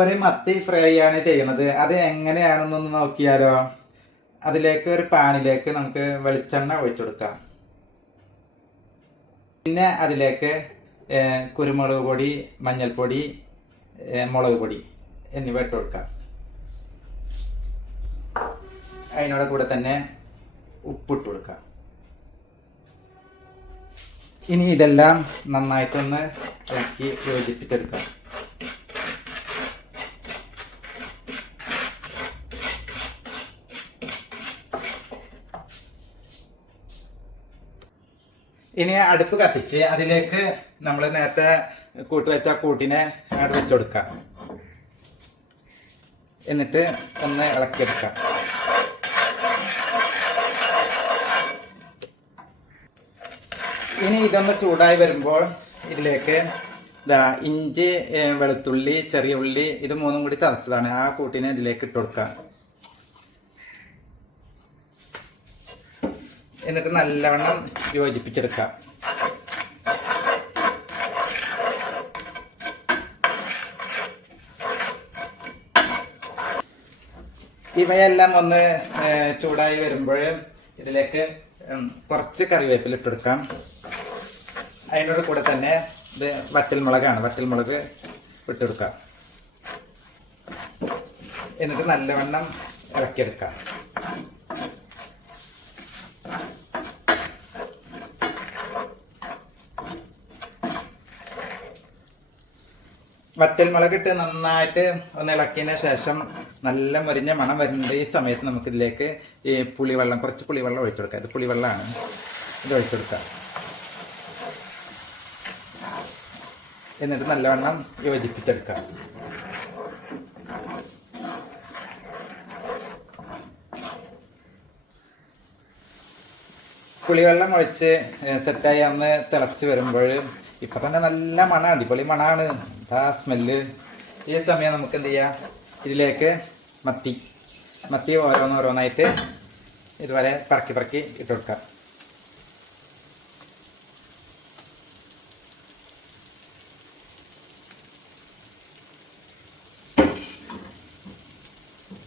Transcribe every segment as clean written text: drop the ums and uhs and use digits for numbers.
ഒരു മത്തി ഫ്രൈ ആണ് ചെയ്യുന്നത്. അത് എങ്ങനെയാണെന്നൊന്ന് നോക്കിയാലോ. അതിലേക്ക് ഒരു പാനിലേക്ക് നമുക്ക് വെളിച്ചെണ്ണ ഒഴിച്ചു കൊടുക്കാം. പിന്നെ അതിലേക്ക് കുരുമുളക് പൊടി, മഞ്ഞൾപ്പൊടി, മുളക് പൊടി എന്നിവ ഇട്ട് കൊടുക്കാം. അതിനോട് കൂടെ തന്നെ ഉപ്പിട്ട് കൊടുക്കാം. ഇനി ഇതെല്ലാം നന്നായിട്ടൊന്ന് ഇളക്കി യോജിപ്പിച്ചെടുക്കാം. ഇനി അടുപ്പ് കത്തിച്ച് അതിലേക്ക് നമ്മൾ നേരത്തെ കൂട്ടുവെച്ച കൂട്ടിനെ അങ്ങോട്ട് വെച്ചുകൊടുക്കാം. എന്നിട്ട് ഒന്ന് ഇളക്കിയെടുക്കാം. ഇനി ഇതൊന്ന് ചൂടായി വരുമ്പോൾ ഇതിലേക്ക് ഇഞ്ചി, വെളുത്തുള്ളി, ചെറിയ ഉള്ളി ഇത് മൂന്നും കൂടി ചതച്ചതാണ്. ആ കൂട്ടിനെ ഇതിലേക്ക് ഇട്ട് കൊടുക്കാം. എന്നിട്ട് നല്ലവണ്ണം യോജിപ്പിച്ചെടുക്കാം. ഇവയെല്ലാം ഒന്ന് ചൂടായി വരുമ്പോൾ ഇതിലേക്ക് കുറച്ച് കറിവേപ്പില ഇട്ടെടുക്കാം. അതിനോട് കൂടെ തന്നെ ഇത് വറ്റൽമുളകാണ്, വറ്റൽമുളക് ഇട്ടെടുക്കാം. എന്നിട്ട് നല്ലവണ്ണം ഇളക്കിയെടുക്കാം. വറ്റൽമുളക് ഇട്ട് നന്നായിട്ട് ഒന്ന് ഇളക്കിയതിന് ശേഷം നല്ല മുരിഞ്ഞ മണം വരുന്നുണ്ട്. ഈ സമയത്ത് നമുക്കിതിലേക്ക് ഈ പുളിവെള്ളം, കുറച്ച് പുളിവെള്ളം ഒഴിച്ചു കൊടുക്കാം. ഇത് പുളിവെള്ളമാണ്, ഇത് ഒഴിച്ചു കൊടുക്കാം. എന്നിട്ട് നല്ലവണ്ണം യോജിപ്പിച്ചെടുക്കാം. പുളിവെള്ളം ഒഴിച്ച് സെറ്റായി ഒന്ന് തിളച്ച് വരുമ്പോൾ ഇപ്പം തന്നെ നല്ല മണമാണ്, അടിപൊളി മണമാണ്, ആ സ്മെല്ല്. ഈ സമയം നമുക്ക് എന്ത് ചെയ്യാം, ഇതിലേക്ക് മത്തി ഓരോന്നോരോന്നായിട്ട് ഇതുവരെ പറക്കി ഇട്ട് കൊടുക്കാം.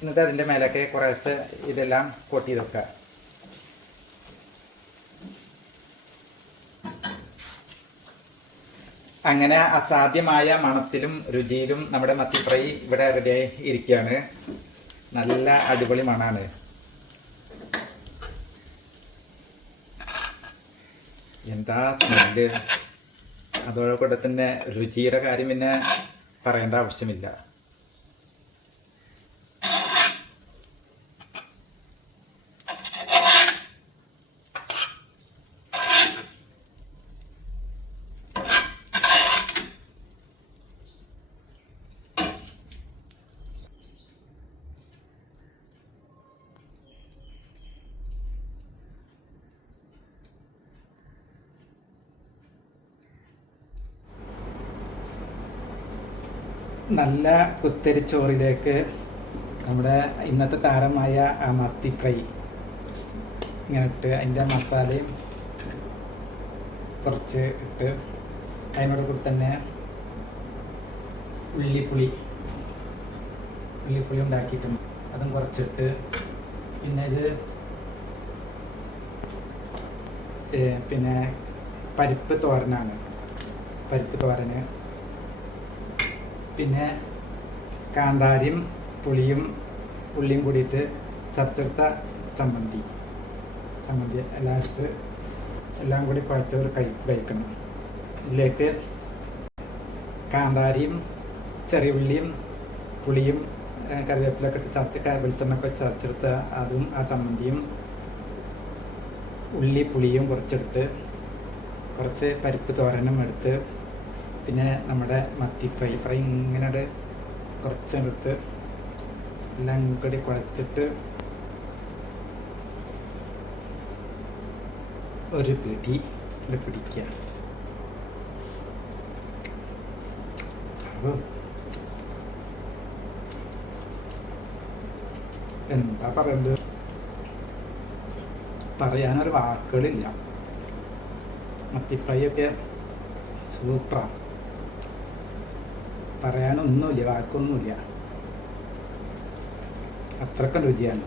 എന്നിട്ട് അതിൻ്റെ മേലൊക്കെ കുറച്ച് ഇതെല്ലാം കോട്ട് ചെയ്ത് വെക്കുക. അങ്ങനെ അസാധ്യമായ മണത്തിലും രുചിയിലും നമ്മുടെ മത്തി ഫ്രൈ ഇവിടെ റെഡിയായി ഇരിക്കുകയാണ്. നല്ല അടിപൊളി മണമാണ്. എന്താ സ്മെല്ല്! അതോടെ തന്നെ രുചിയുടെ കാര്യം പിന്നെ പറയേണ്ട ആവശ്യമില്ല. നല്ല കുത്തരിച്ചോറിലേക്ക് നമ്മുടെ ഇന്നത്തെ താരമായ ആ മത്തി ഫ്രൈ ഇങ്ങനെ ഇട്ട് അതിൻ്റെ മസാലയും കുറച്ച് ഇട്ട് അതിനോട് കൂടി തന്നെ ഉള്ളിപ്പുളി ഉണ്ടാക്കിയിട്ടുണ്ട്, അതും കുറച്ചിട്ട് പിന്നെ പിന്നെ പരിപ്പ് തോരനാണ്, പരിപ്പ് തോരന്, പിന്നെ കാന്താരിയും പുളിയും ഉള്ളിയും കൂടിയിട്ട് ചത്തെടുത്ത ചമ്മന്തി എല്ലാം കൂടി കുഴച്ചൊരു കഴിക്കണം. ഇതിലേക്ക് കാന്താരിയും ചെറിയ ഉള്ളിയും പുളിയും കറിവേപ്പിലൊക്കെ ഇട്ട് വെളിച്ചെണ്ണൊക്കെ ചതച്ചെടുത്ത അതും ആ ചമ്മന്തിയും പുളിയും കുറച്ചെടുത്ത് കുറച്ച് പരിപ്പ് തോരനും എടുത്ത് പിന്നെ നമ്മുടെ മത്തി ഫ്രൈ ഇങ്ങനെ കുറച്ചെടുത്ത് എല്ലാം കൂടി കുഴച്ചിട്ട് ഒരു പിടി പിടിക്കുക. എന്താ പറയണ്ടത്, പറയാനൊരു വാക്കുകളില്ല. മത്തി ഫ്രൈ ഒക്കെ സൂപ്പറാണ്. പറയാനൊന്നുമില്ല, വാക്കൊന്നുമില്ല, അത്രക്കും രുചിയാണ്.